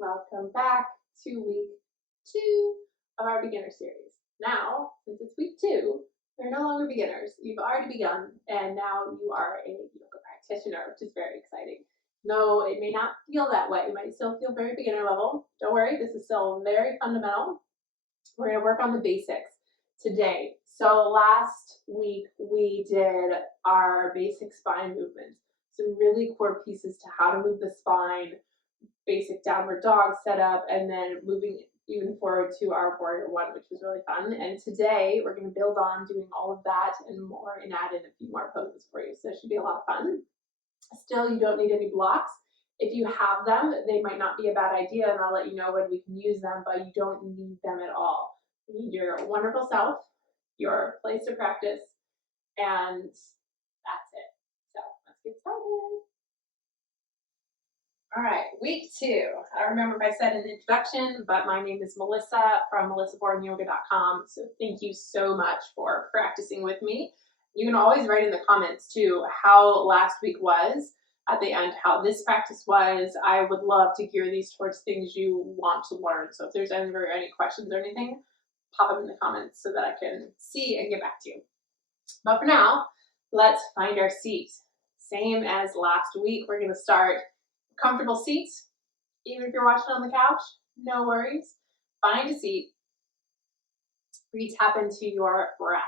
Welcome back to week 2 of our beginner series. Now, since it's week 2, you're no longer beginners. You've already begun, and now you are a yoga practitioner, which is very exciting. No, it may not feel that way. It might still feel very beginner level. Don't worry, this is still very fundamental. We're going to work on the basics today. So last week we did our basic spine movements, some really core pieces to how to move the spine, basic downward dog setup, and then moving even forward to our warrior one, which was really fun. And today we're going to build on doing all of that and more and add in a few more poses for you. So it should be a lot of fun. Still, you don't need any blocks. If you have them, they might not be a bad idea, and I'll let you know when we can use them, but you don't need them at all. You need your wonderful self, your place to practice, and that's it. So let's get started. All right, week 2. I don't remember if I said in the introduction, but my name is Melissa from melissabornyoga.com. So thank you so much for practicing with me. You can always write in the comments too how last week was at the end, how this practice was. I would love to gear these towards things you want to learn. So if there's ever any questions or anything, pop them in the comments so that I can see and get back to you. But for now, let's find our seat. Same as last week, we're going to start comfortable seat. Even if you're watching on the couch, no worries. Find a seat. Re-tap into your breath.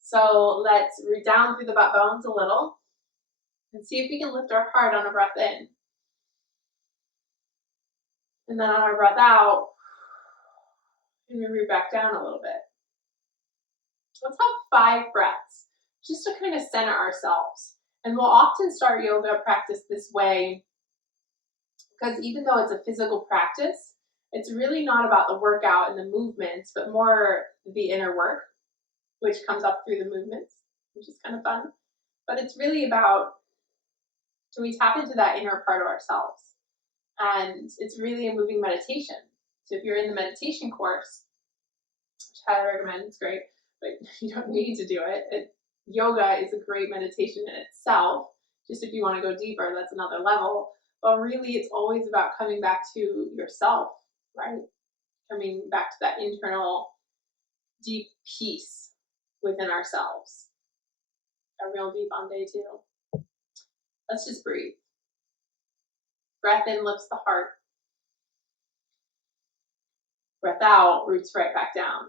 So let's root down through the butt bones a little and see if we can lift our heart on a breath in. And then on our breath out, and we root back down a little bit. Let's have 5 breaths just to kind of center ourselves. And we'll often start yoga practice this way because even though it's a physical practice, it's really not about the workout and the movements, but more the inner work, which comes up through the movements, which is kind of fun. But it's really about, do we tap into that inner part of ourselves? And it's really a moving meditation. So if you're in the meditation course, which I highly recommend, it's great, but you don't need to do it. Yoga is a great meditation in itself. Just if you want to go deeper, that's another level. But really, it's always about coming back to yourself, right? Coming back to that internal deep peace within ourselves. A real deep on day 2. Let's just breathe. Breath in lifts the heart. Breath out roots right back down.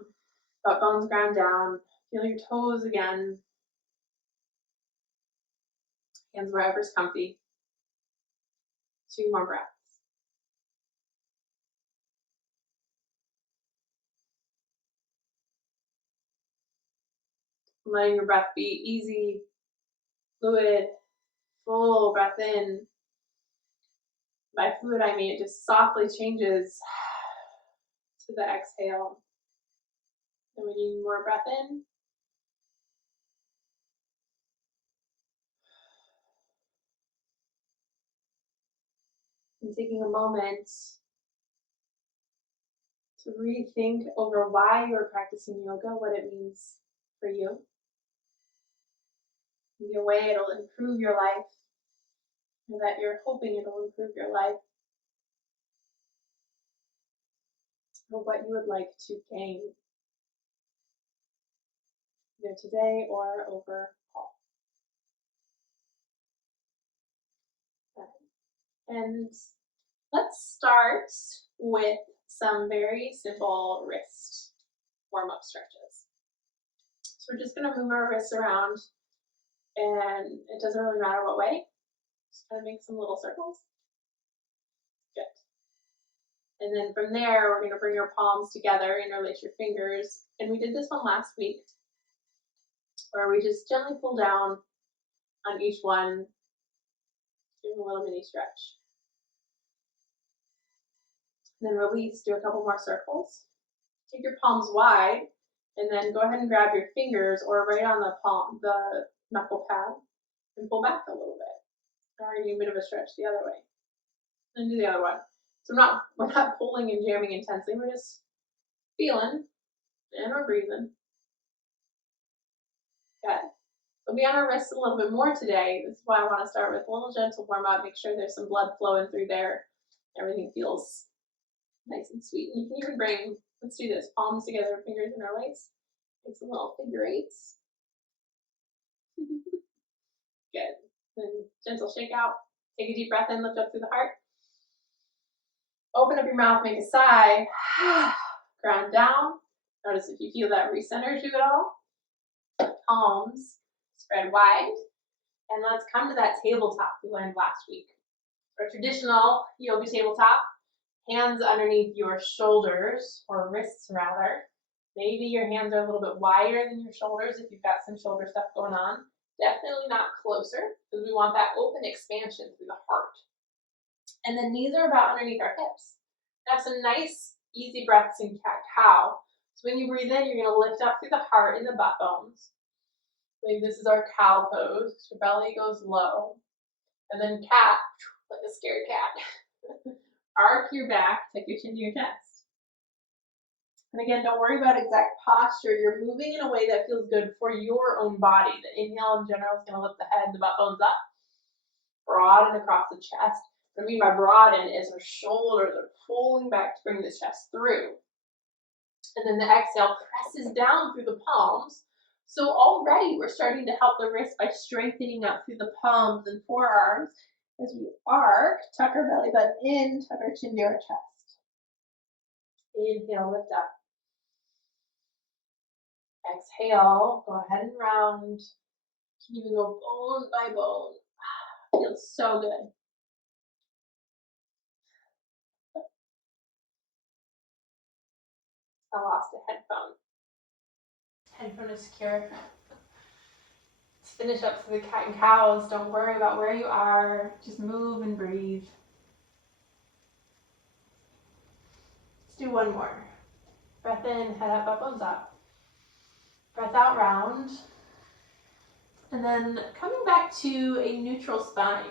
Butt bones ground down. Feel your toes again. Hands wherever's comfy. 2 more breaths. Letting your breath be easy, fluid, full breath in. By fluid, I mean it just softly changes to the exhale. And we need more breath in. And taking a moment to rethink over why you're practicing yoga, what it means for you. Maybe a way it'll improve your life, or that you're hoping it'll improve your life, or what you would like to gain, either today or overall. And let's start with some very simple wrist warm-up stretches. So we're just going to move our wrists around, and it doesn't really matter what way. Just kind of make some little circles. Good. And then from there, we're going to bring your palms together, interlace your fingers. And we did this one last week, where we just gently pull down on each one, give them a little mini stretch. And then release, do a couple more circles. Take your palms wide, and then go ahead and grab your fingers or right on the palm, the knuckle pad, and pull back a little bit. Or a bit of a stretch the other way. Then do the other one. So we're not pulling and jamming intensely, we're just feeling, and we're breathing. Good. We'll be on our wrists a little bit more today. This is why I want to start with a little gentle warm up, make sure there's some blood flowing through there. Everything feels nice and sweet. And you can even bring, let's do this, palms together, fingers interlace. Make some little figure eights. Good. Then gentle shake out. Take a deep breath in, lift up through the heart. Open up your mouth, make a sigh. Ground down. Notice if you feel that recenter to it all. Palms spread wide. And let's come to that tabletop we learned last week. Our traditional yoga tabletop. Hands underneath your shoulders, or wrists rather. Maybe your hands are a little bit wider than your shoulders if you've got some shoulder stuff going on. Definitely not closer, because we want that open expansion through the heart. And the knees are about underneath our hips. Have some nice, easy breaths in cat-cow. So when you breathe in, you're going to lift up through the heart and the butt bones. Maybe this is our cow pose. Your belly goes low. And then cat, like a scared cat. Arc your back, tuck your chin to your chest. And again, don't worry about exact posture. You're moving in a way that feels good for your own body. The inhale in general is going to lift the head, the butt bones up. Broaden across the chest. What I mean by broaden is our shoulders are pulling back to bring the chest through. And then the exhale presses down through the palms. So already we're starting to help the wrist by strengthening up through the palms and forearms. As we arc, tuck our belly button in, tuck our chin to our chest. Inhale, lift up. Exhale, go ahead and round. You can even go bone by bone. Feels so good. I lost a headphone. Headphone is secure. Let's finish up to the cat and cows. Don't worry about where you are. Just move and breathe. Let's do one more. Breath in, head up, butt bones up. Breath out, round. And then coming back to a neutral spine.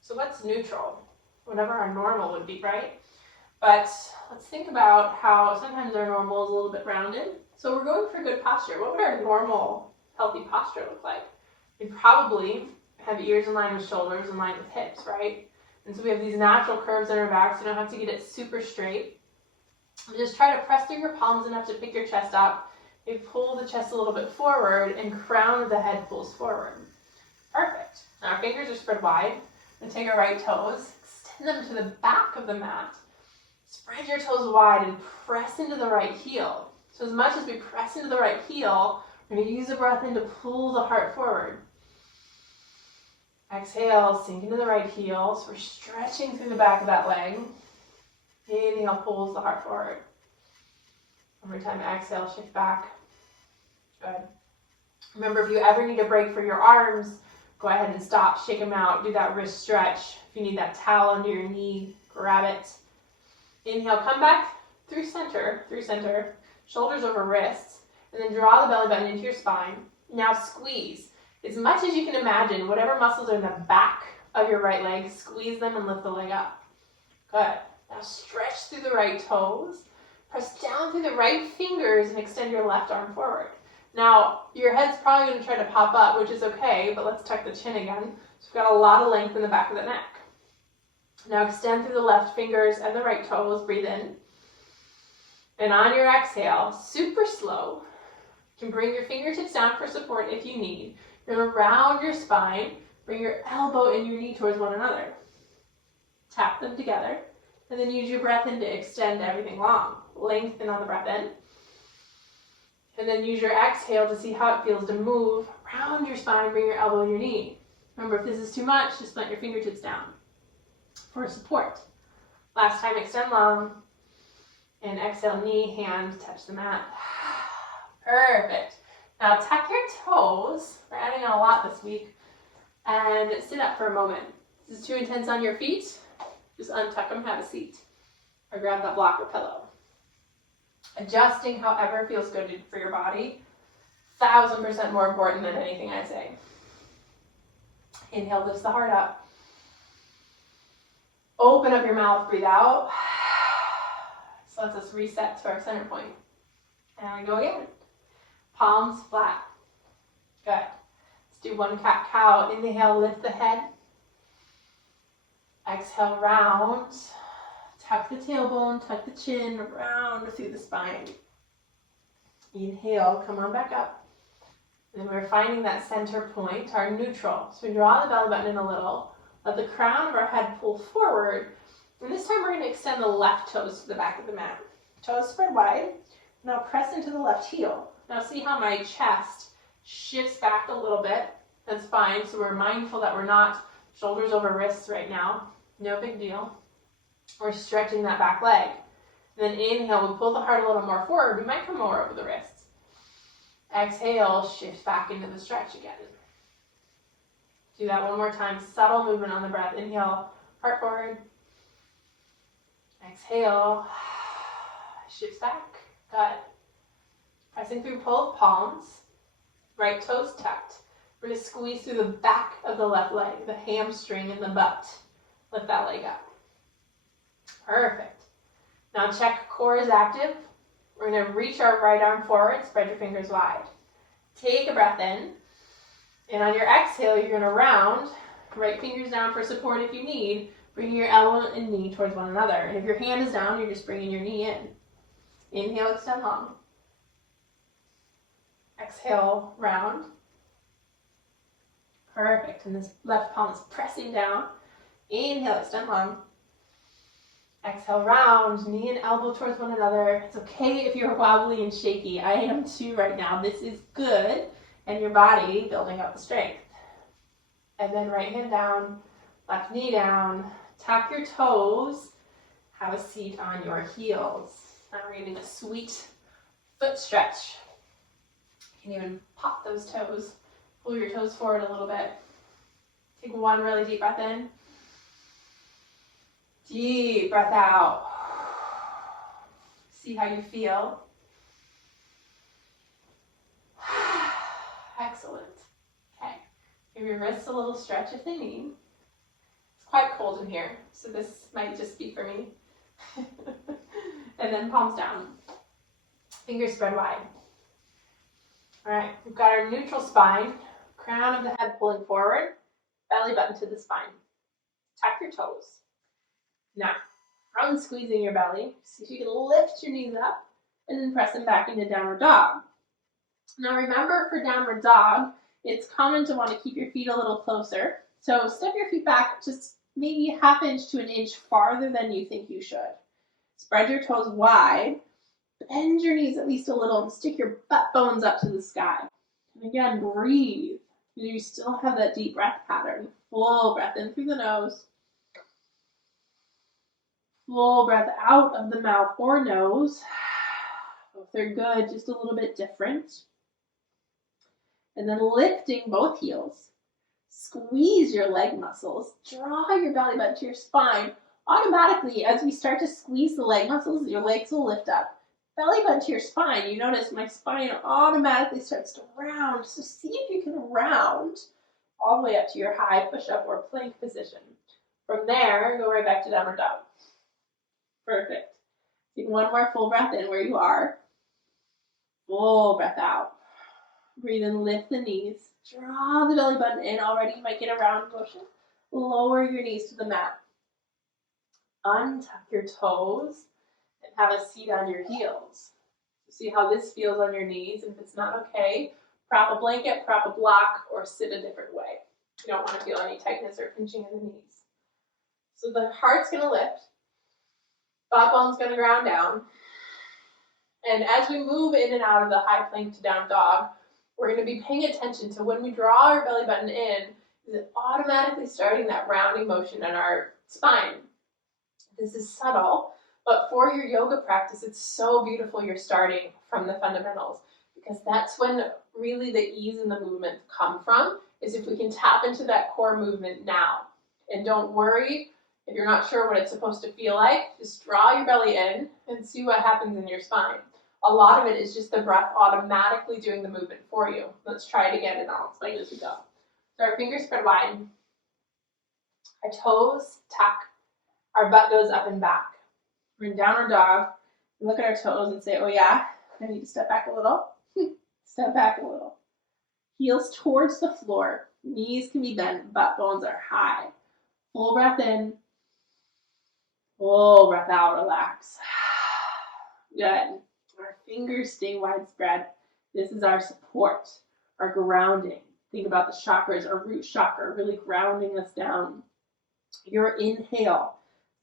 So what's neutral? Whatever our normal would be, right? But let's think about how sometimes our normal is a little bit rounded. So we're going for good posture. What would our normal, healthy posture look like? We probably have ears in line with shoulders, in line with hips, right? And so we have these natural curves in our back, so you don't have to get it super straight. Just try to press through your palms enough to pick your chest up. Maybe pull the chest a little bit forward, and crown of the head pulls forward. Perfect. Now our fingers are spread wide. And take our right toes, extend them to the back of the mat. Spread your toes wide and press into the right heel. So as much as we press into the right heel, we're going to use the breath in to pull the heart forward. Exhale, sink into the right heel. So we're stretching through the back of that leg. Inhale, pulls the heart forward. One more time, exhale, shift back. Good. Remember, if you ever need a break for your arms, go ahead and stop, shake them out, do that wrist stretch. If you need that towel under your knee, grab it. Inhale, come back through center, shoulders over wrists, and then draw the belly button into your spine. Now squeeze. As much as you can imagine, whatever muscles are in the back of your right leg, squeeze them and lift the leg up. Good. Now stretch through the right toes, press down through the right fingers, and extend your left arm forward. Now, your head's probably going to try to pop up, which is okay, but let's tuck the chin again. So we've got a lot of length in the back of the neck. Now extend through the left fingers and the right toes, breathe in. And on your exhale, super slow, you can bring your fingertips down for support if you need. You're going to round your spine, bring your elbow and your knee towards one another. Tap them together, and then use your breath in to extend everything long. Lengthen on the breath in. And then use your exhale to see how it feels to move around your spine, bring your elbow and your knee. Remember, if this is too much, just let your fingertips down for support. Last time, extend long. And exhale, knee, hand, touch the mat. Perfect. Now tuck your toes. We're adding on a lot this week. And sit up for a moment. If this is too intense on your feet, just untuck them, have a seat. Or grab that block or pillow. Adjusting however feels good for your body. 1000% more important than anything I say. Inhale, lifts the heart up. Open up your mouth, breathe out. So lets us reset to our center point. And we go again. Palms flat. Good. Let's do one cat-cow. Inhale, lift the head. Exhale, round. Tuck the tailbone, tuck the chin, around through the spine. Inhale, come on back up. And we're finding that center point, our neutral. So we draw the belly button in a little, let the crown of our head pull forward, and this time we're going to extend the left toes to the back of the mat. Toes spread wide. Now press into the left heel. Now see how my chest shifts back a little bit. That's fine. So we're mindful that we're not shoulders over wrists right now. No big deal. We're stretching that back leg. And then inhale, we pull the heart a little more forward. We might come more over the wrists. Exhale, shift back into the stretch again. Do that one more time. Subtle movement on the breath. Inhale, heart forward. Exhale, shifts back. Good. Pressing through both palms. Right toes tucked. We're going to squeeze through the back of the left leg, the hamstring and the butt. Lift that leg up. Perfect. Now check core is active. We're going to reach our right arm forward, spread your fingers wide. Take a breath in. And on your exhale, you're going to round, right fingers down for support if you need, bringing your elbow and knee towards one another. And if your hand is down, you're just bringing your knee in. Inhale, extend long. Exhale, round. Perfect. And this left palm is pressing down. Inhale, extend long. Exhale, round, knee and elbow towards one another. It's okay if you're wobbly and shaky. I am too right now. This is good. And your body building up the strength. And then right hand down, left knee down. Tuck your toes. Have a seat on your heels. Now we're getting a sweet foot stretch. You can even pop those toes. Pull your toes forward a little bit. Take one really deep breath in. Deep breath out. See how you feel. Excellent. Okay. Give your wrists a little stretch if they need. It's quite cold in here, so this might just be for me. And then palms down. Fingers spread wide. All right, we've got our neutral spine, crown of the head pulling forward, belly button to the spine. Tuck your toes. Now, from squeezing your belly, see if you can lift your knees up and then press them back into downward dog. Now remember, for downward dog, it's common to want to keep your feet a little closer. So step your feet back just maybe a half inch to an inch farther than you think you should. Spread your toes wide, bend your knees at least a little, and stick your butt bones up to the sky. And again, breathe. You still have that deep breath pattern. Full breath in through the nose. Full breath out of the mouth or nose. Both are good, just a little bit different. And then lifting both heels. Squeeze your leg muscles. Draw your belly button to your spine. Automatically, as we start to squeeze the leg muscles, your legs will lift up. Belly button to your spine. You notice my spine automatically starts to round. So see if you can round all the way up to your high push-up or plank position. From there, go right back to downward dog. Perfect. Take one more full breath in where you are. Full breath out. Breathe in, lift the knees. Draw the belly button in. Already you might get a round motion. Lower your knees to the mat. Untuck your toes and have a seat on your heels. See how this feels on your knees. If it's not okay, prop a blanket, prop a block, or sit a different way. You don't want to feel any tightness or pinching in the knees. So the heart's going to lift. Butt bone's going to ground down. And as we move in and out of the high plank to down dog, we're going to be paying attention to when we draw our belly button in, is it automatically starting that rounding motion in our spine? This is subtle, but for your yoga practice, it's so beautiful you're starting from the fundamentals, because that's when really the ease in the movement come from, is if we can tap into that core movement now. And don't worry if you're not sure what it's supposed to feel like, just draw your belly in and see what happens in your spine. A lot of it is just the breath automatically doing the movement for you. Let's try it again and I'll explain as we go. So our fingers spread wide. Our toes tuck. Our butt goes up and back. We're in downward dog. We look at our toes and say, oh yeah, I need to step back a little. Step back a little. Heels towards the floor. Knees can be bent. Butt bones are high. Full breath in. Full breath out, relax. Good. Our fingers stay widespread. This is our support, our grounding. Think about the chakras, our root chakra, really grounding us down. Your inhale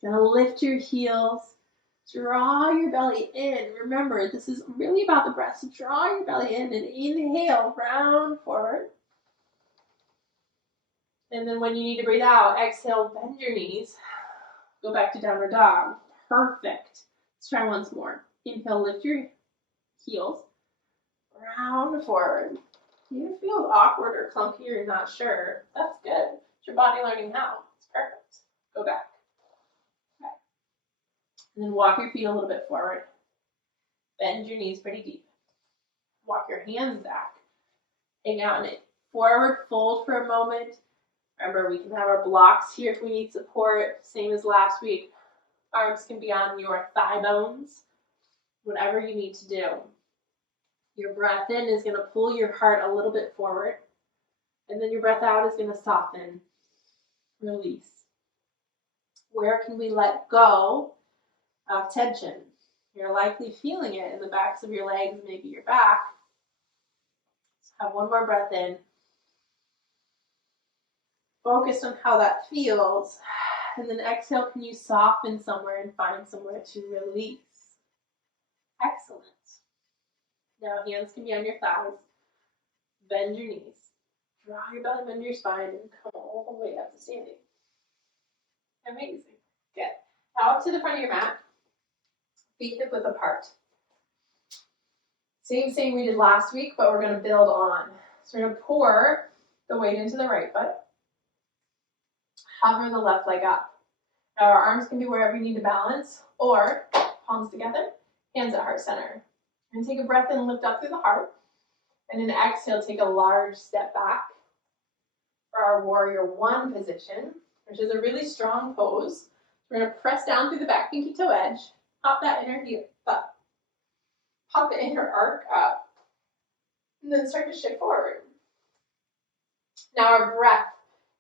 is going to lift your heels, draw your belly in. Remember, this is really about the breath. So draw your belly in and inhale, round forward. And then when you need to breathe out, exhale, bend your knees. Go back to downward dog. Perfect. Let's try once more. Inhale, lift your heels, round forward. If it feels awkward or clunky or you're not sure, that's good. It's your body learning how. It's perfect. Go back. Okay. And then walk your feet a little bit forward. Bend your knees pretty deep. Walk your hands back. Hang out in it. Forward fold for a moment. Remember, we can have our blocks here if we need support. Same as last week. Arms can be on your thigh bones. Whatever you need to do. Your breath in is going to pull your heart a little bit forward. And then your breath out is going to soften. Release. Where can we let go of tension? You're likely feeling it in the backs of your legs, maybe your back. So have one more breath in. Focus on how that feels. And then exhale, can you soften somewhere and find somewhere to release? Excellent. Now hands can be on your thighs. Bend your knees. Draw your belly under your spine and come all the way up to standing. Amazing. Good. Now up to the front of your mat. Feet hip width apart. Same we did last week, but we're going to build on. So we're going to pour the weight into the right foot. Hover the left leg up. Now our arms can be wherever you need to balance, or palms together, hands at heart center. And take a breath in, lift up through the heart. And then exhale, take a large step back for our warrior one position, which is a really strong pose. We're going to press down through the back pinky toe edge, pop that inner heel up, pop the inner arc up, and then start to shift forward. Now our breath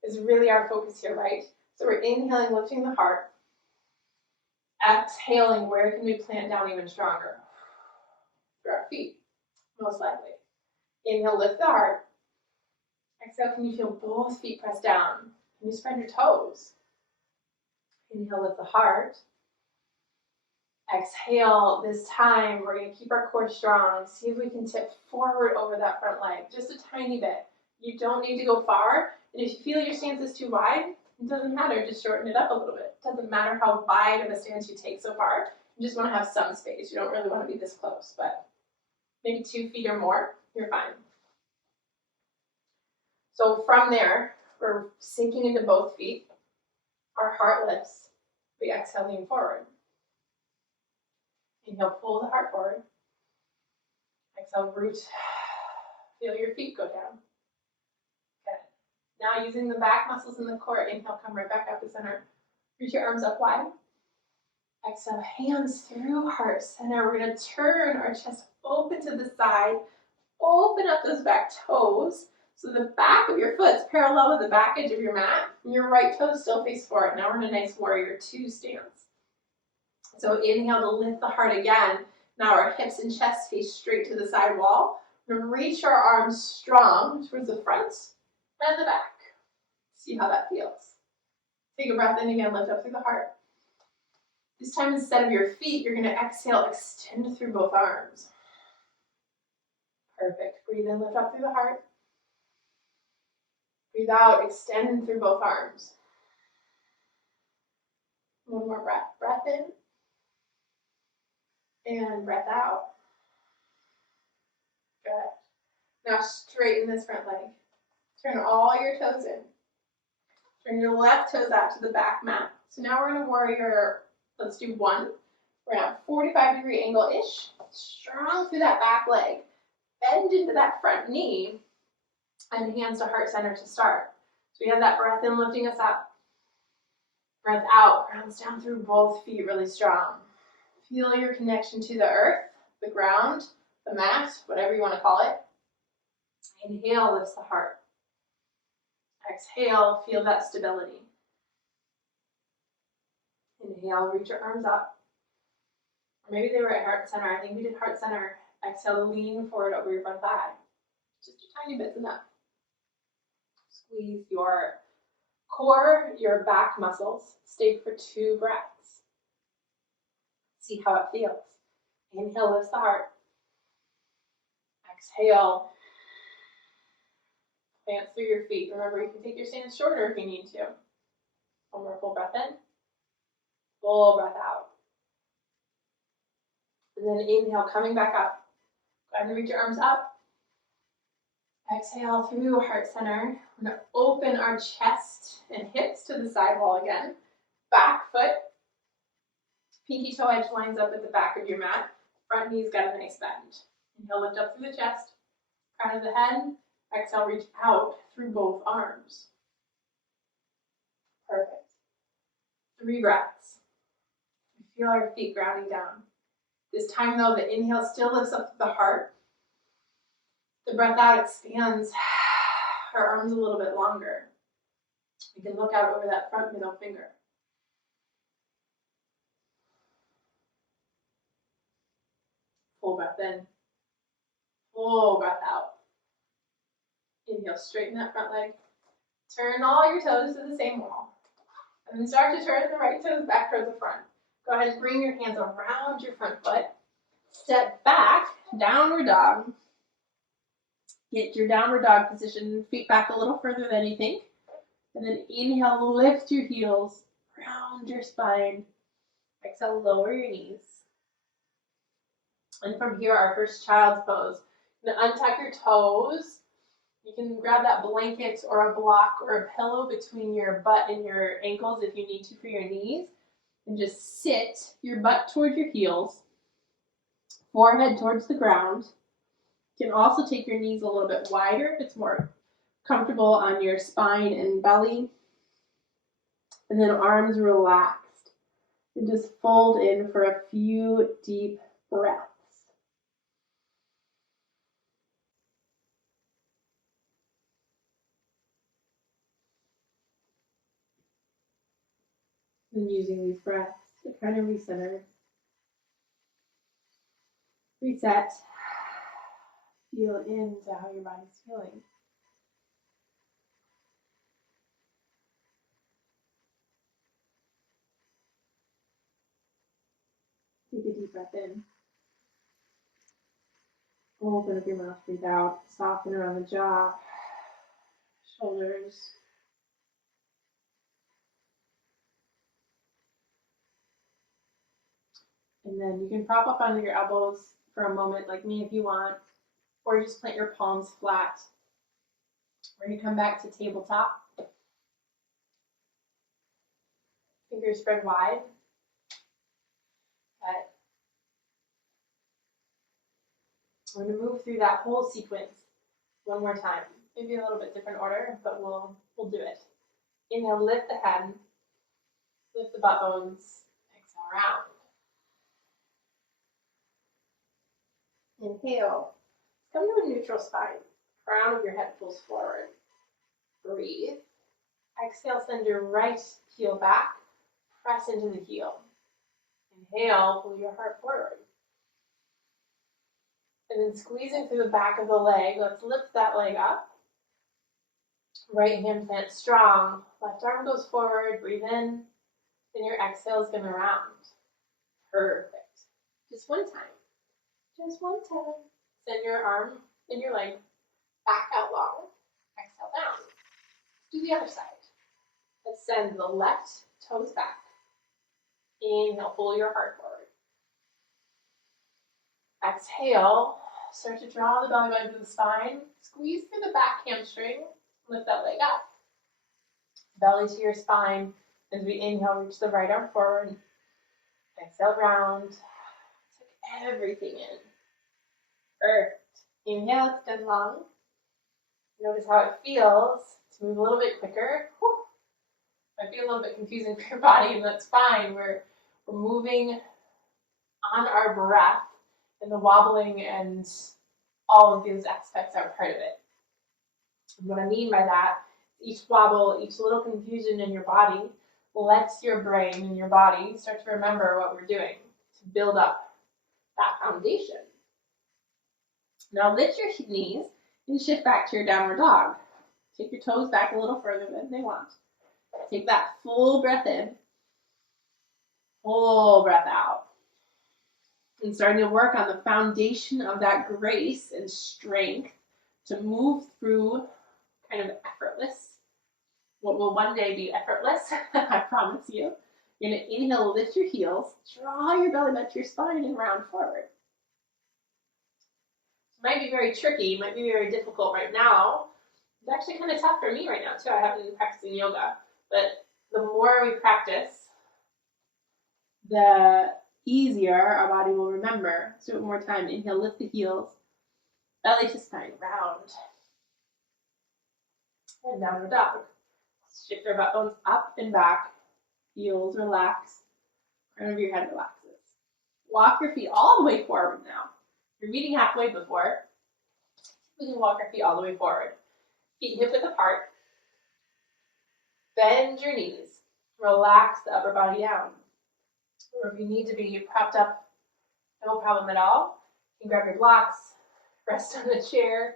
is really our focus here, right? So we're inhaling, lifting the heart. Exhaling, where can we plant down even stronger? Through our feet, most likely. Inhale, lift the heart. Exhale, can you feel both feet press down? Can you spread your toes? Inhale, lift the heart. Exhale, this time we're going to keep our core strong. See if we can tip forward over that front leg, just a tiny bit. You don't need to go far. And if you feel your stance is too wide, it doesn't matter, just shorten it up a little bit. It doesn't matter how wide of a stance you take so far. You just want to have some space. You don't really want to be this close, but maybe 2 feet or more, you're fine. So from there, we're sinking into both feet. Our heart lifts. We exhale, lean forward. Inhale, pull the heart forward. Exhale, root. Feel your feet go down. Good. Now using the back muscles in the core, inhale, come right back up to center. Reach your arms up wide. Exhale, hands through heart center. We're going to turn our chest open to the side. Open up those back toes. So the back of your foot is parallel with the back edge of your mat. And your right toes still face forward. Now we're in a nice warrior two stance. So inhale to lift the heart again. Now our hips and chest face straight to the side wall. We're going to reach our arms strong towards the front and the back. See how that feels. Take a breath in again, lift up through the heart. This time instead of your feet, you're going to exhale, extend through both arms. Perfect. Breathe in, lift up through the heart. Breathe out, extend through both arms. One more breath. Breath in. And breath out. Good. Now straighten this front leg. Turn all your toes in. Turn your left toes out to the back mat. So now we're going to warrior, let's do one. We're going to have 45-degree angle-ish. Strong through that back leg. Bend into that front knee. And hands to heart center to start. So we have that breath in lifting us up. Breath out, grounds down through both feet really strong. Feel your connection to the earth, the ground, the mat, whatever you want to call it. Inhale, lifts the heart. Exhale, feel that stability. Inhale, reach your arms up. Or maybe they were at heart center. I think we did heart center. Exhale, lean forward over your front thigh. Just a tiny bit's enough. Squeeze your core, your back muscles. Stay for 2 breaths. See how it feels. Inhale, lifts the heart. Exhale, plant through your feet. Remember, you can take your stance shorter if you need to. One more full breath in. Full breath out. And then inhale, coming back up. Go ahead and reach your arms up. Exhale through heart center. We're going to open our chest and hips to the side wall again. Back foot, pinky toe edge lines up at the back of your mat. Front knee's got a nice bend. Inhale, lift up through the chest. Crown of the head. Exhale, reach out through both arms. Perfect. 3 breaths. We feel our feet grounding down. This time though, the inhale still lifts up the heart. The breath out expands our arms a little bit longer. We can look out over that front middle finger. Full breath in. Full breath out. Inhale, straighten that front leg. Turn all your toes to the same wall. And then start to turn the right toes back towards the front. Go ahead and bring your hands around your front foot. Step back, downward dog. Get your downward dog position, feet back a little further than you think. And then inhale, lift your heels, round your spine. Exhale, lower your knees. And from here, our first child's pose. Now untuck your toes. You can grab that blanket or a block or a pillow between your butt and your ankles if you need to for your knees. And just sit your butt toward your heels, forehead towards the ground. You can also take your knees a little bit wider if it's more comfortable on your spine and belly. And then arms relaxed. And just fold in for a few deep breaths. And using these breaths to kind of recenter, reset, feel into how your body's feeling. Take a deep breath in. Open up your mouth, breathe out. Soften around the jaw, shoulders. And then you can prop up onto your elbows for a moment, like me if you want, or just plant your palms flat. We're going to come back to tabletop. Fingers spread wide. Okay. We're going to move through that whole sequence one more time. Maybe a little bit different order, but we'll do it. Inhale, lift the head, lift the butt bones, exhale, round. Inhale, come to a neutral spine. Crown of your head pulls forward. Breathe. Exhale, send your right heel back. Press into the heel. Inhale, pull your heart forward. And then squeezing through the back of the leg, let's lift that leg up. Right hand plant strong. Left arm goes forward. Breathe in. And your exhale is going to round. Perfect. Just one time. Just one time. Send your arm and your leg back out long. Exhale down. Do the other side. Let's send the left toes back. Inhale, pull your heart forward. Exhale, start to draw the belly button to the spine. Squeeze through the back hamstring. Lift that leg up. Belly to your spine. As we inhale, reach the right arm forward. Exhale, round. Take everything in. Perfect. Inhale, extend long. Notice how it feels to move a little bit quicker. Whew. Might be a little bit confusing for your body, and that's fine. We're moving on our breath, and the wobbling and all of these aspects are part of it. And what I mean by that, each wobble, each little confusion in your body, lets your brain and your body start to remember what we're doing to build up that foundation. Now lift your knees and shift back to your downward dog. Take your toes back a little further than they want. Take that full breath in, full breath out. And starting to work on the foundation of that grace and strength to move through kind of effortless, what will one day be effortless, I promise you. You're going to inhale, lift your heels, draw your belly back to your spine and round forward. It might be very tricky, might be very difficult right now. It's actually kind of tough for me right now too. I haven't been practicing yoga, but the more we practice, the easier our body will remember. Let's do it one more time. Inhale, lift the heels, belly to spine, round. And downward dog. Shift our butt bones up and back. Heels relax. Crown of your head relaxes. Walk your feet all the way forward now. You're meeting halfway before. We can walk our feet all the way forward. Feet hip width apart. Bend your knees. Relax the upper body down. Or if you need to be propped up, no problem at all. You can grab your blocks, rest on the chair,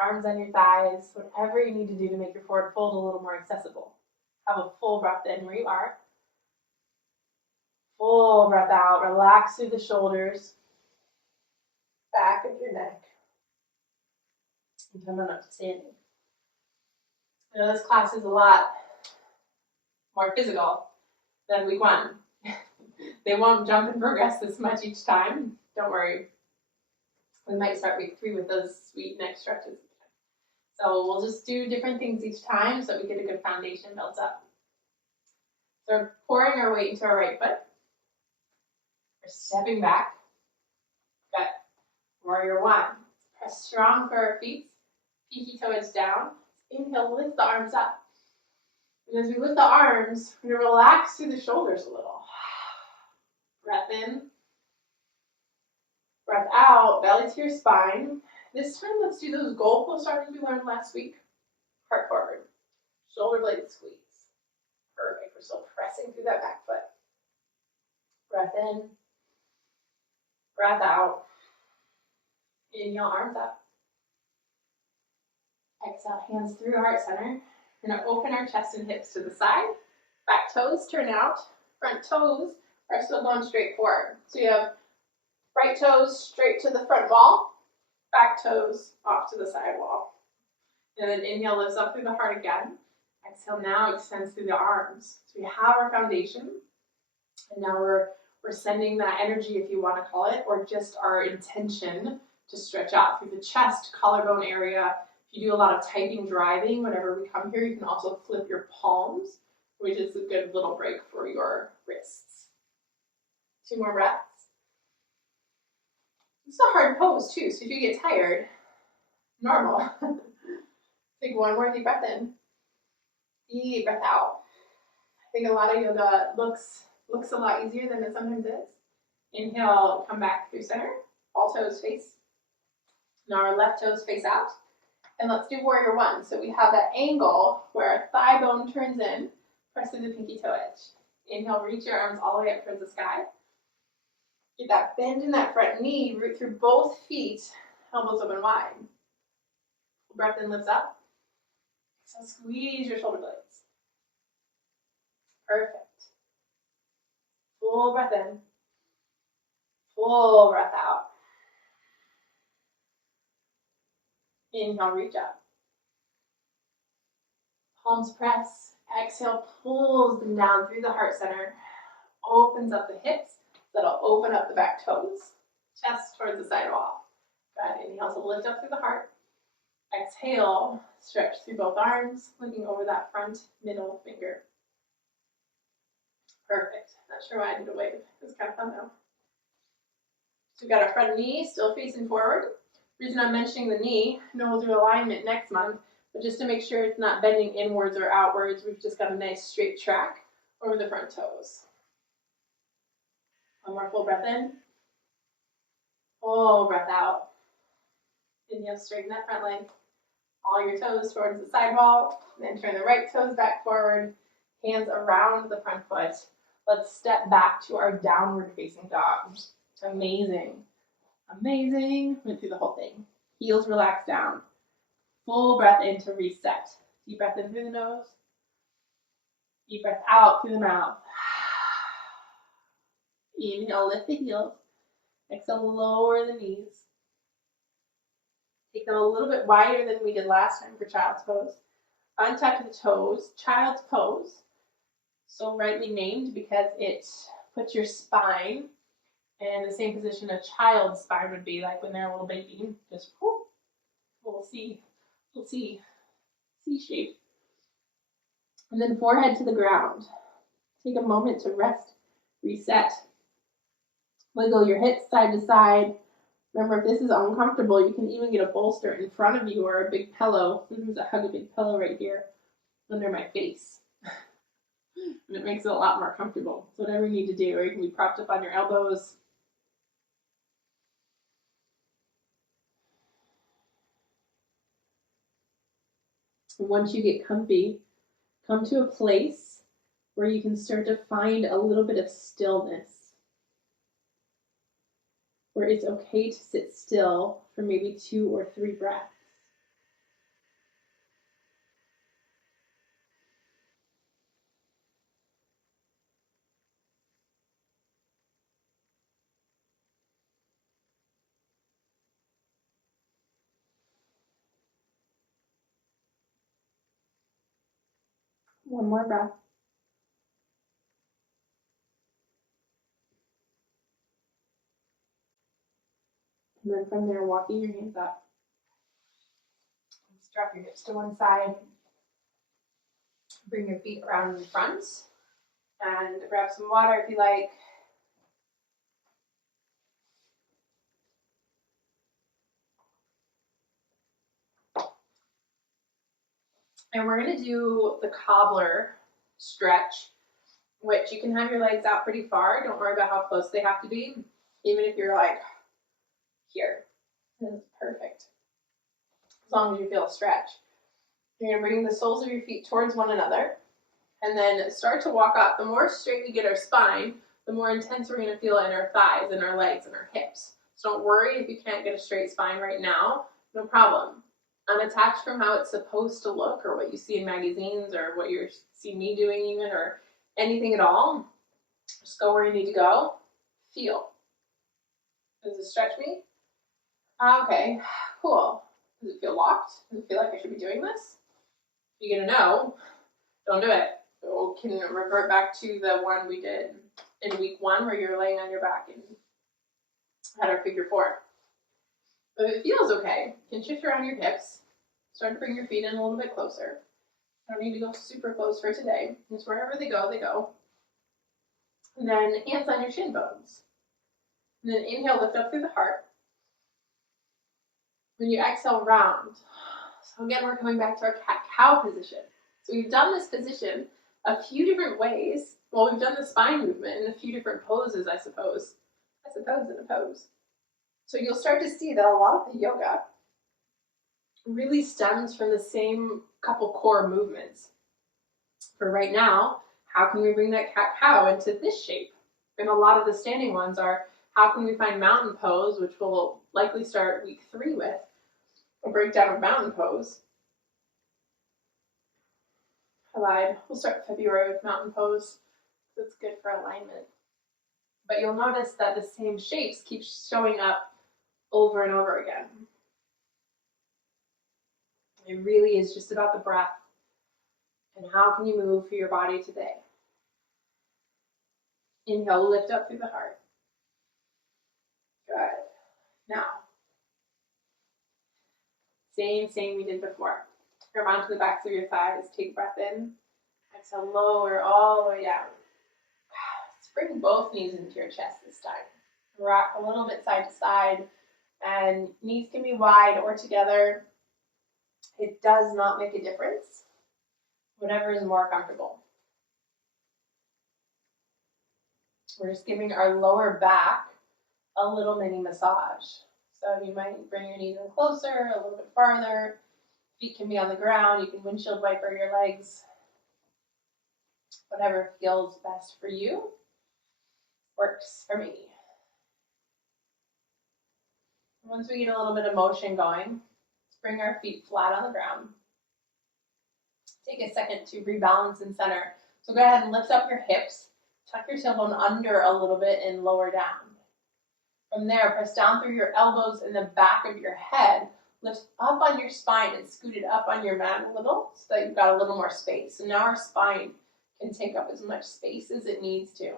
arms on your thighs, whatever you need to do to make your forward fold a little more accessible. Have a full breath in where you are. Full breath out. Relax through the shoulders, back of your neck. And come on up to standing. I know this class is a lot more physical than week one. They won't jump and progress this much each time. Don't worry. We might start week 3 with those sweet neck stretches. So we'll just do different things each time so that we get a good foundation built up. So we're pouring our weight into our right foot. We're stepping back. Got warrior 1. Press strong for our feet. Pinky toe is down. Inhale, lift the arms up. And as we lift the arms, we're going to relax through the shoulders a little. Breath in. Breath out, belly to your spine. This time, let's do those goalpost arms we learned last week. Heart forward. Shoulder blades squeeze. Perfect. We're still pressing through that back foot. Breath in. Breath out. Inhale, arms up. Exhale, hands through heart center. We're going to open our chest and hips to the side. Back toes turn out. Front toes are still going straight forward. So you have right toes straight to the front wall. Back toes off to the side wall. And then inhale lifts up through the heart again. Exhale now extends through the arms. So we have our foundation. And now we're sending that energy, if you want to call it, or just our intention to stretch out through the chest, collarbone area. If you do a lot of typing, driving, whenever we come here, you can also flip your palms, which is a good little break for your wrists. 2 more breaths. It's a hard pose too, so if you get tired, normal. Take 1 more deep breath in. Deep breath out. I think a lot of yoga looks a lot easier than it sometimes is. Inhale, come back through center. All toes face. Now our left toes face out. And let's do warrior 1. So we have that angle where our thigh bone turns in. Press through the pinky toe edge. Inhale, reach your arms all the way up towards the sky. Get that bend in that front knee, root through both feet, elbows open wide. Breath in, lifts up. So squeeze your shoulder blades. Perfect. Full breath in. Full breath out. Inhale, reach up. Palms press. Exhale, pulls them down through the heart center. Opens up the hips. That'll open up the back toes. Chest towards the side wall. Good. Inhale to lift up through the heart. Exhale, stretch through both arms, looking over that front middle finger. Perfect. Not sure why I did a wave. It was kind of fun though. So we've got our front knee still facing forward. The reason I'm mentioning the knee, I know we'll do alignment next month, but just to make sure it's not bending inwards or outwards, we've just got a nice straight track over the front toes. 1 more full breath in. Full breath out. Inhale, straighten that front leg. All your toes towards the side wall. Then turn the right toes back forward. Hands around the front foot. Let's step back to our downward facing dog. Amazing. Amazing. Went through the whole thing. Heels relax down. Full breath in to reset. Deep breath in through the nose. Deep breath out through the mouth. Inhale, lift the heels. Exhale, lower the knees. Take them a little bit wider than we did last time for child's pose. Untuck the toes, child's pose. So rightly named because it puts your spine in the same position a child's spine would be like when they're a little baby. Just whoop, we'll see C shape. And then forehead to the ground. Take a moment to rest, reset. Wiggle your hips side to side. Remember, if this is uncomfortable, you can even get a bolster in front of you or a big pillow. Sometimes I hug a big pillow right here under my face. And it makes it a lot more comfortable. So whatever you need to do, or you can be propped up on your elbows. And once you get comfy, come to a place where you can start to find a little bit of stillness, where it's okay to sit still for maybe 2 or 3 breaths. One more breath. And then from there, walking your hands up. Let's drop your hips to one side. Bring your feet around in front. And grab some water if you like. And we're going to do the cobbler stretch, which you can have your legs out pretty far. Don't worry about how close they have to be. Even if you're like here. This is perfect. As long as you feel a stretch. You're going to bring the soles of your feet towards one another. And then start to walk up. The more straight we get our spine, the more intense we're going to feel in our thighs and our legs and our hips. So don't worry if you can't get a straight spine right now. No problem. Unattached from how it's supposed to look or what you see in magazines or what you see me doing even or anything at all. Just go where you need to go. Feel. Does it stretch me? Okay, cool. Does it feel locked? Does it feel like I should be doing this? You're going to know. Don't do it. So can revert back to the one we did in week 1 where you're laying on your back and had our figure 4. But if it feels okay, you can shift around your hips. Start to bring your feet in a little bit closer. Don't need to go super close for today. Just wherever they go, they go. And then hands on your shin bones. And then inhale, lift up through the heart. When you exhale, round. So again, we're coming back to our cat-cow position. So we've done this position a few different ways. Well, we've done the spine movement in a few different poses, I suppose in a pose. So you'll start to see that a lot of the yoga really stems from the same couple core movements. For right now, how can we bring that cat-cow into this shape? And a lot of the standing ones are, how can we find mountain pose, which we'll likely start week 3 with, a breakdown of mountain pose. I lied. We'll start February with mountain pose. That's good for alignment. But you'll notice that the same shapes keep showing up over and over again. It really is just about the breath and how can you move for your body today. Inhale, lift up through the heart. Good. Now, same we did before. Grab onto the backs of your thighs. Take a breath in. Exhale, lower all the way down. Let's bring both knees into your chest this time. Rock a little bit side to side. And knees can be wide or together. It does not make a difference. Whatever is more comfortable. We're just giving our lower back a little mini massage. So you might bring your knees in closer, a little bit farther. Feet can be on the ground. You can windshield wiper your legs. Whatever feels best for you works for me. Once we get a little bit of motion going, let's bring our feet flat on the ground. Take a second to rebalance and center. So go ahead and lift up your hips, tuck your tailbone under a little bit and lower down. From there, press down through your elbows and the back of your head. Lift up on your spine and scoot it up on your mat a little so that you've got a little more space. So now our spine can take up as much space as it needs to.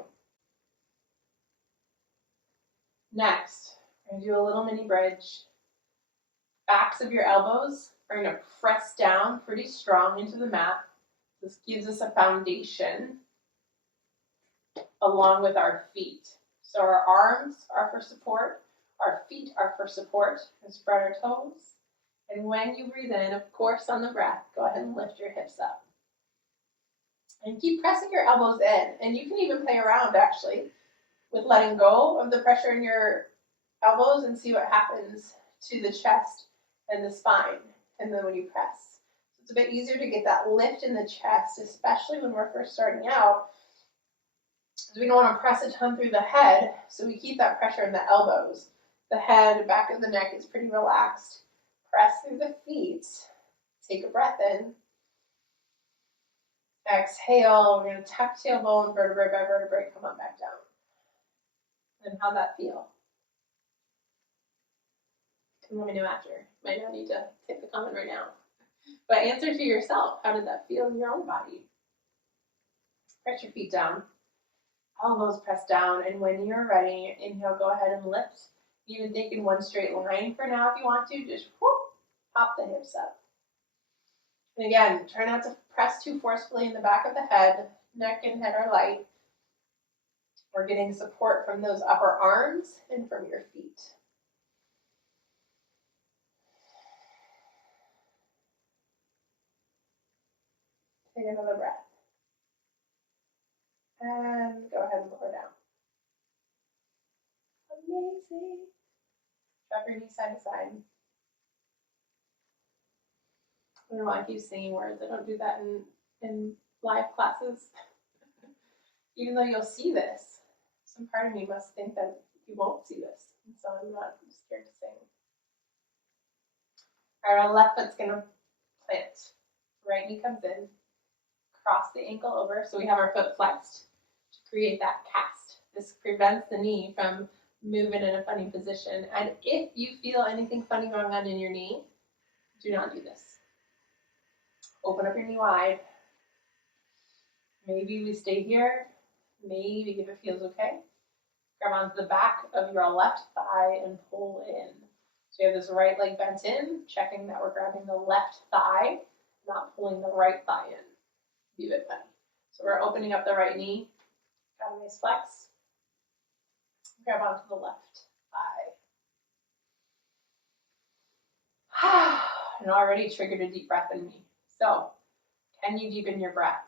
Next, we're going to do a little mini bridge. Backs of your elbows are going to press down pretty strong into the mat. This gives us a foundation along with our feet. So our arms are for support, our feet are for support, and spread our toes. And when you breathe in, of course, on the breath, go ahead and lift your hips up. And keep pressing your elbows in. And you can even play around, actually, with letting go of the pressure in your elbows and see what happens to the chest and the spine. And then when you press. It's a bit easier to get that lift in the chest, especially when we're first starting out. So we don't want to press a ton through the head, so we keep that pressure in the elbows. The head, back of the neck is pretty relaxed. Press through the feet. Take a breath in. Exhale. We're going to tuck tailbone, vertebrae by vertebrae, come on back down. And how'd that feel? Let me know after. Might not need to take the comment right now. But answer to yourself. How did that feel in your own body? Press your feet down. Elbows press down, and when you're ready, inhale, go ahead and lift. Even think in one straight line for now if you want to. Just whoop, pop the hips up. And again, try not to press too forcefully in the back of the head. Neck and head are light. We're getting support from those upper arms and from your feet. Take another breath. And go ahead and lower down. Amazing. Drop your knees side to side. I don't know why I keep singing words. I don't do that in live classes. Even though you'll see this, some part of me must think that you won't see this. And so I'm not scared to sing. All right, our left foot's going to plant. Right knee comes in. Cross the ankle over so we have our foot flexed to create that cast. This prevents the knee from moving in a funny position. And if you feel anything funny going on in your knee, do not do this. Open up your knee wide. Maybe we stay here. Maybe if it feels okay. Grab onto the back of your left thigh and pull in. So you have this right leg bent in, checking that we're grabbing the left thigh, not pulling the right thigh in. Be a bit funny. So we're opening up the right knee. Got a nice flex. Grab onto the left thigh. And already triggered a deep breath in me. So, can you deepen your breath?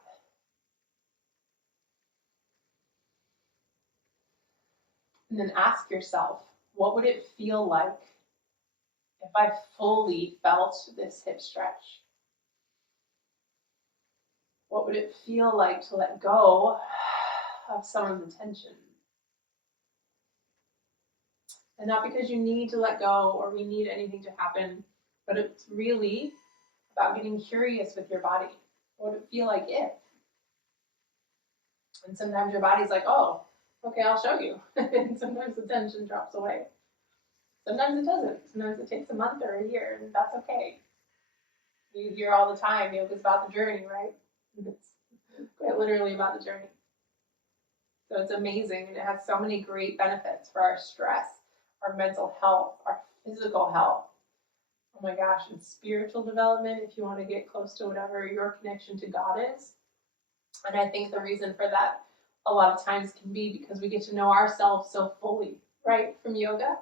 And then ask yourself, what would it feel like if I fully felt this hip stretch? What would it feel like to let go of some of the tension? And not because you need to let go or we need anything to happen, but it's really about getting curious with your body. What would it feel like if? And sometimes your body's like, oh, okay, I'll show you. And sometimes the tension drops away. Sometimes it doesn't. Sometimes it takes a month or a year, and that's okay. You hear all the time, yoga's about the journey, right? It's quite literally about the journey. So it's amazing, and it has so many great benefits for our stress, our mental health, our physical health. Oh my gosh, and spiritual development, if you want to get close to whatever your connection to God is. And I think the reason for that a lot of times can be because we get to know ourselves so fully, right, from yoga,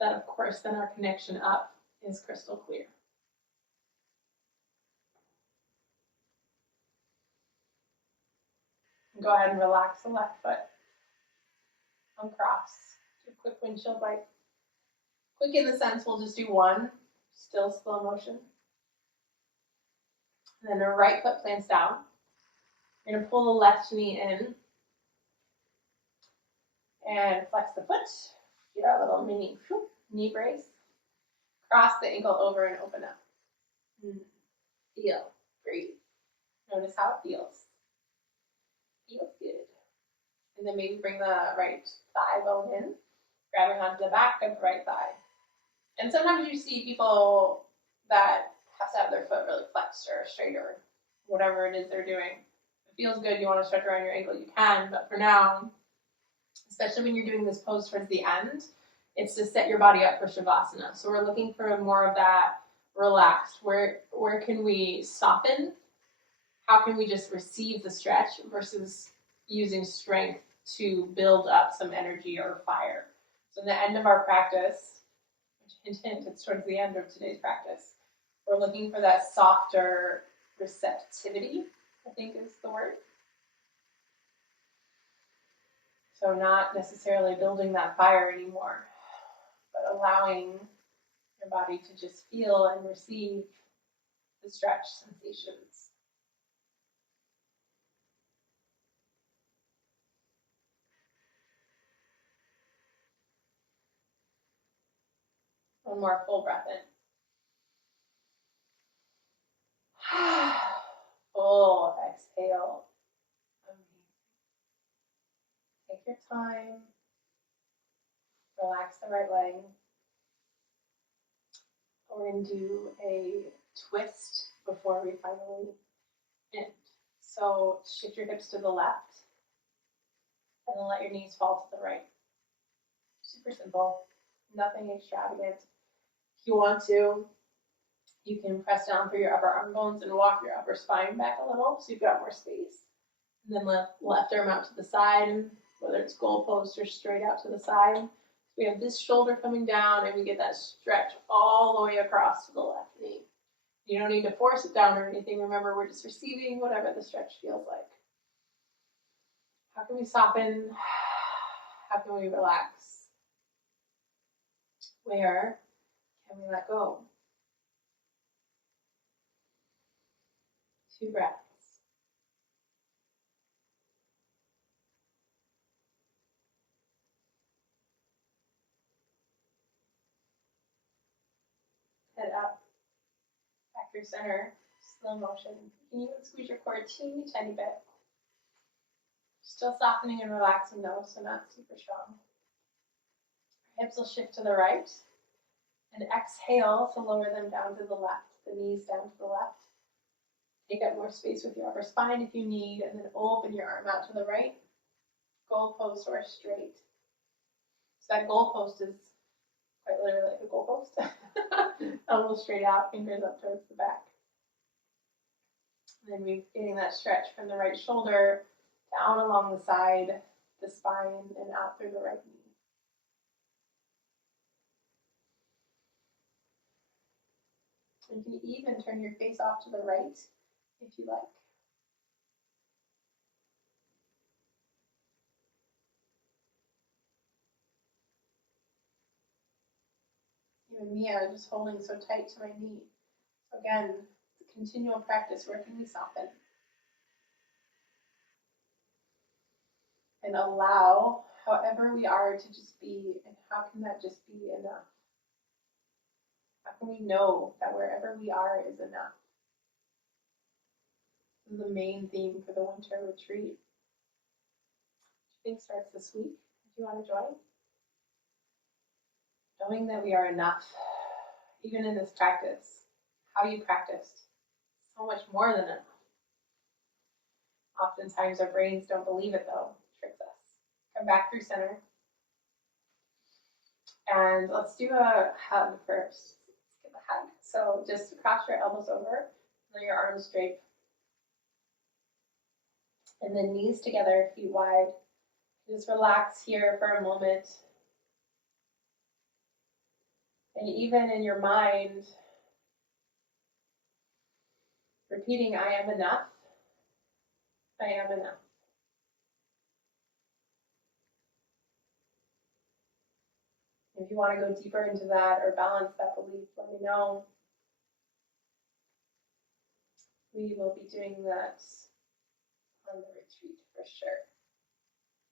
that of course then our connection up is crystal clear. And go ahead and relax the left foot. Uncross. Do a quick windshield wipe. Quick in the sense we'll just do one, still slow motion. And then the right foot plants down. You're going to pull the left knee in and flex the foot. Get our little mini knee brace. Cross the ankle over and open up. Feel. Breathe. Notice how it feels. Feels good. And then maybe bring the right thigh bone in, grabbing onto the back of the right thigh. And sometimes you see people that have to have their foot really flexed or straight or whatever it is they're doing. If it feels good, you want to stretch around your ankle, you can. But for now, especially when you're doing this pose towards the end, it's to set your body up for Savasana. So we're looking for more of that relaxed. Where can we soften? How can we just receive the stretch versus using strength to build up some energy or fire? So in the end of our practice, hint, hint, it's towards the end of today's practice, we're looking for that softer receptivity, I think is the word. So not necessarily building that fire anymore, but allowing your body to just feel and receive the stretch sensations. One more full breath in. Full exhale. Take your time. Relax the right leg. We're going to do a twist before we finally end. So shift your hips to the left and then let your knees fall to the right. Super simple. Nothing extravagant. If you want to, you can press down through your upper arm bones and walk your upper spine back a little so you've got more space. And then left arm out to the side, whether it's goal post or straight out to the side. We have this shoulder coming down and we get that stretch all the way across to the left knee. You don't need to force it down or anything. Remember, we're just receiving whatever the stretch feels like. How can we soften? How can we relax? Where can we let go? 2 breaths. Head up, back through center, slow motion. You can even squeeze your core a teeny tiny bit. Still softening and relaxing though, so not super strong. Hips will shift to the right. And exhale to lower them down to the left, the knees down to the left. Take up more space with your upper spine if you need, and then open your arm out to the right. Goal post or straight. So that goal post is quite literally like a goal post. Elbows straight out, fingers up towards the back. And then we're getting that stretch from the right shoulder down along the side, the spine, and out through the right knee. You can even turn your face off to the right if you like. Even me, I was just holding so tight to my knee. So again, it's a continual practice. Where can we soften? And allow however we are to just be, and how can that just be enough? How can we know that wherever we are is enough? This is the main theme for the winter retreat. What do you think starts this week? If you want to join? Knowing that we are enough, even in this practice, how you practiced, so much more than enough. Oftentimes our brains don't believe it though, tricks us. Come back through center. And let's do a hug first. Let's give a hug. So just cross your elbows over, let your arms straight. And then knees together, feet wide. Just relax here for a moment. And even in your mind, repeating, I am enough. I am enough. If you want to go deeper into that or balance that belief, let me know. We will be doing that on the retreat for sure.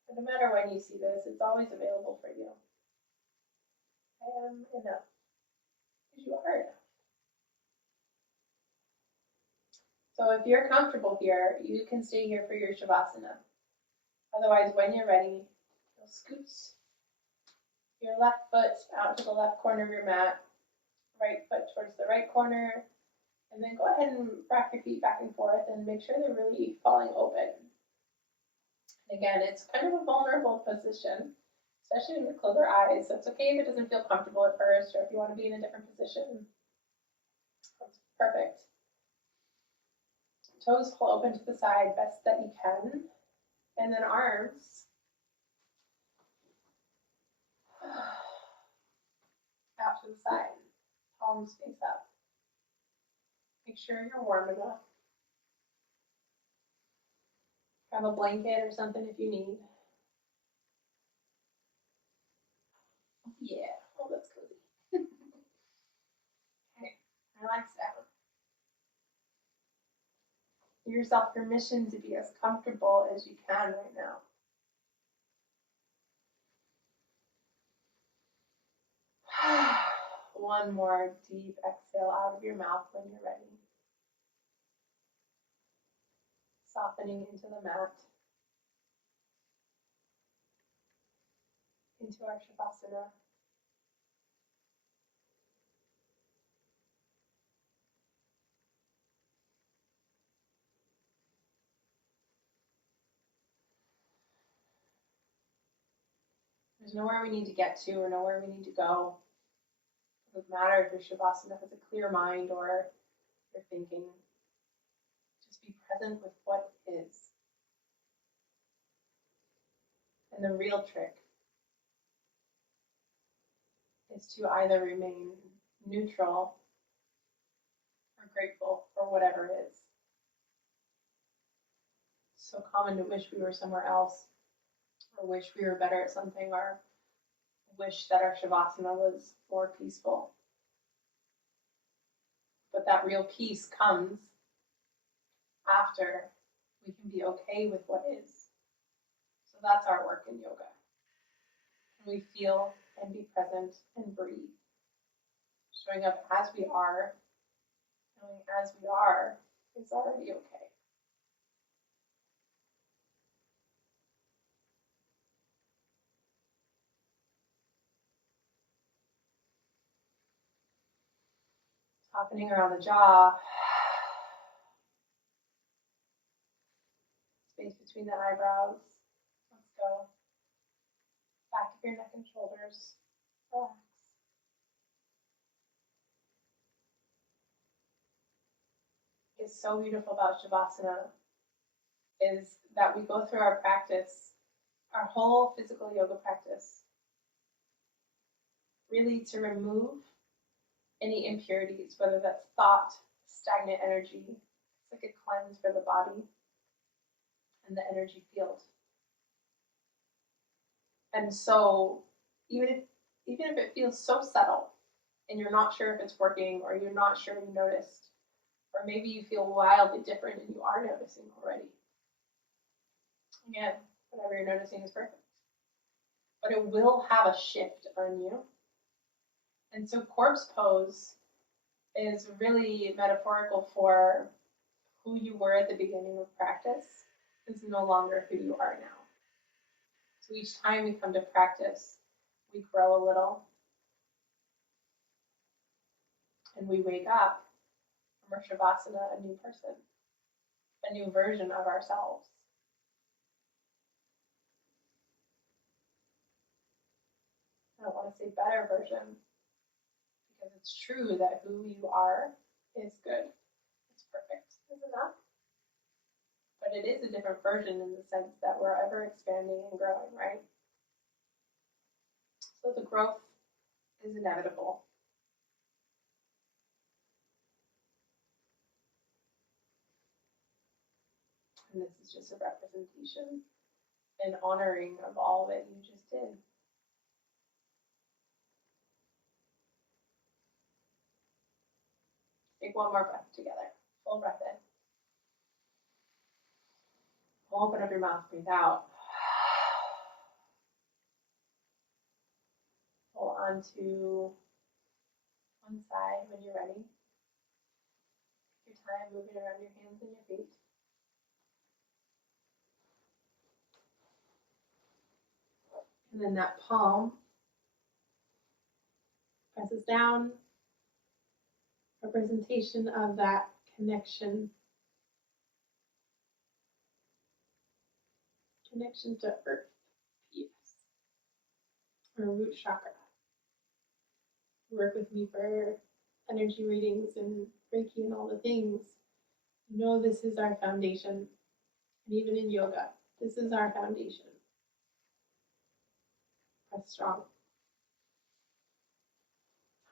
And no matter when you see this, it's always available for you. I am enough, because you are enough. So if you're comfortable here, you can stay here for your Savasana. Otherwise, when you're ready, you'll scoot your left foot out to the left corner of your mat, right foot towards the right corner, and then go ahead and rock your feet back and forth and make sure they're really falling open. And again, it's kind of a vulnerable position, especially when you close your eyes. So it's okay if it doesn't feel comfortable at first, or if you want to be in a different position. That's perfect. Toes pull open to the side best that you can, and then arms out to the side, palms face up. Make sure you're warm enough. Grab a blanket or something if you need. Yeah, oh, that's cozy. Okay, relax down. Give yourself permission to be as comfortable as you can right now. One more deep exhale out of your mouth when you're ready. Softening into the mat. Into our Savasana. There's nowhere we need to get to or nowhere we need to go. It doesn't matter if your Shavasana has a clear mind or you're thinking. Just be present with what is. And the real trick is to either remain neutral or grateful for whatever it is. It's so common to wish we were somewhere else, or wish we were better at something, or wish that our Shavasana was more peaceful. But that real peace comes after we can be okay with what is. So that's our work in yoga. Can we feel and be present and breathe? Showing up as we are, knowing as we are is already okay. Softening around the jaw. Space between the eyebrows. Let's go. Back of your neck and shoulders. Relax. What's so beautiful about Shavasana is that we go through our practice, our whole physical yoga practice, really to remove any impurities, whether that's thought, stagnant energy. It's like a cleanse for the body and the energy field. And so even if it feels so subtle and you're not sure if it's working, or you're not sure you noticed, or maybe you feel wildly different and you are noticing already. Again, whatever you're noticing is perfect. But it will have a shift on you. And so corpse pose is really metaphorical for who you were at the beginning of practice is no longer who you are now. So each time we come to practice, we grow a little. And we wake up from our Shavasana a new person, a new version of ourselves. I don't want to say better version, because it's true that who you are is good. It's perfect, is enough. But it is a different version in the sense that we're ever expanding and growing, right? So the growth is inevitable. And this is just a representation and honoring of all that you just did. Take one more breath together. Full breath in. Open up your mouth, breathe out. Pull onto one side when you're ready. Take your time moving around your hands and your feet. And then that palm presses down, representation of that connection to earth, peace, or root chakra. Work with me for energy readings and Reiki and all the things. You know this is our foundation. And even in yoga, this is our foundation. Press strong.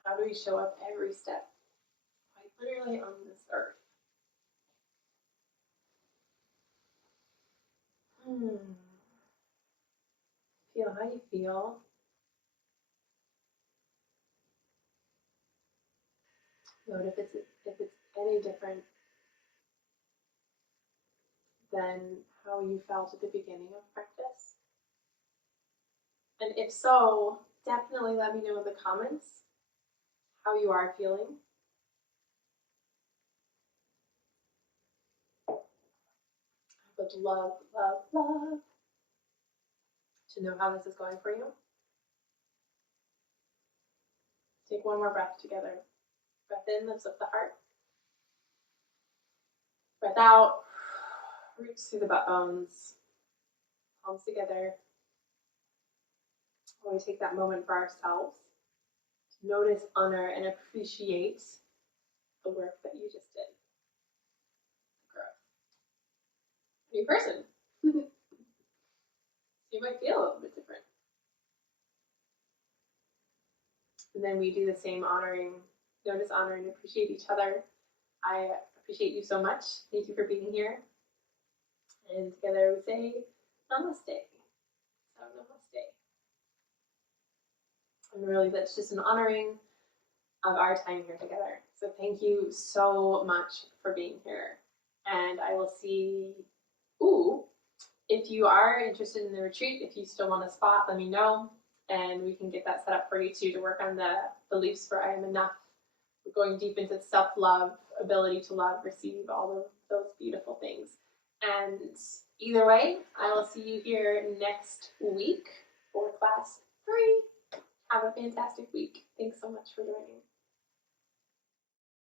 How do we show up every step? Quite literally on this earth. Feel how you feel. Note if it's any different than how you felt at the beginning of practice. And if so, definitely let me know in the comments how you are feeling. I would love, love, love to know how this is going for you. Take one more breath together. Breath in, lifts up the heart. Breath out, roots through the butt bones, palms together. Always take that moment for ourselves to notice, honor, and appreciate the work that you just did. Growth. New person. You might feel a little bit different. And then we do the same honoring, notice, honor, and appreciate each other. I appreciate you so much. Thank you for being here. And together we say namaste. So namaste. And really that's just an honoring of our time here together. So thank you so much for being here. And I will see, if you are interested in the retreat, if you still want a spot, let me know. And we can get that set up for you too, to work on the beliefs for I am enough. We're going deep into self-love, ability to love, receive, all of those beautiful things. And either way, I will see you here next week for class 3. Have a fantastic week. Thanks so much for joining.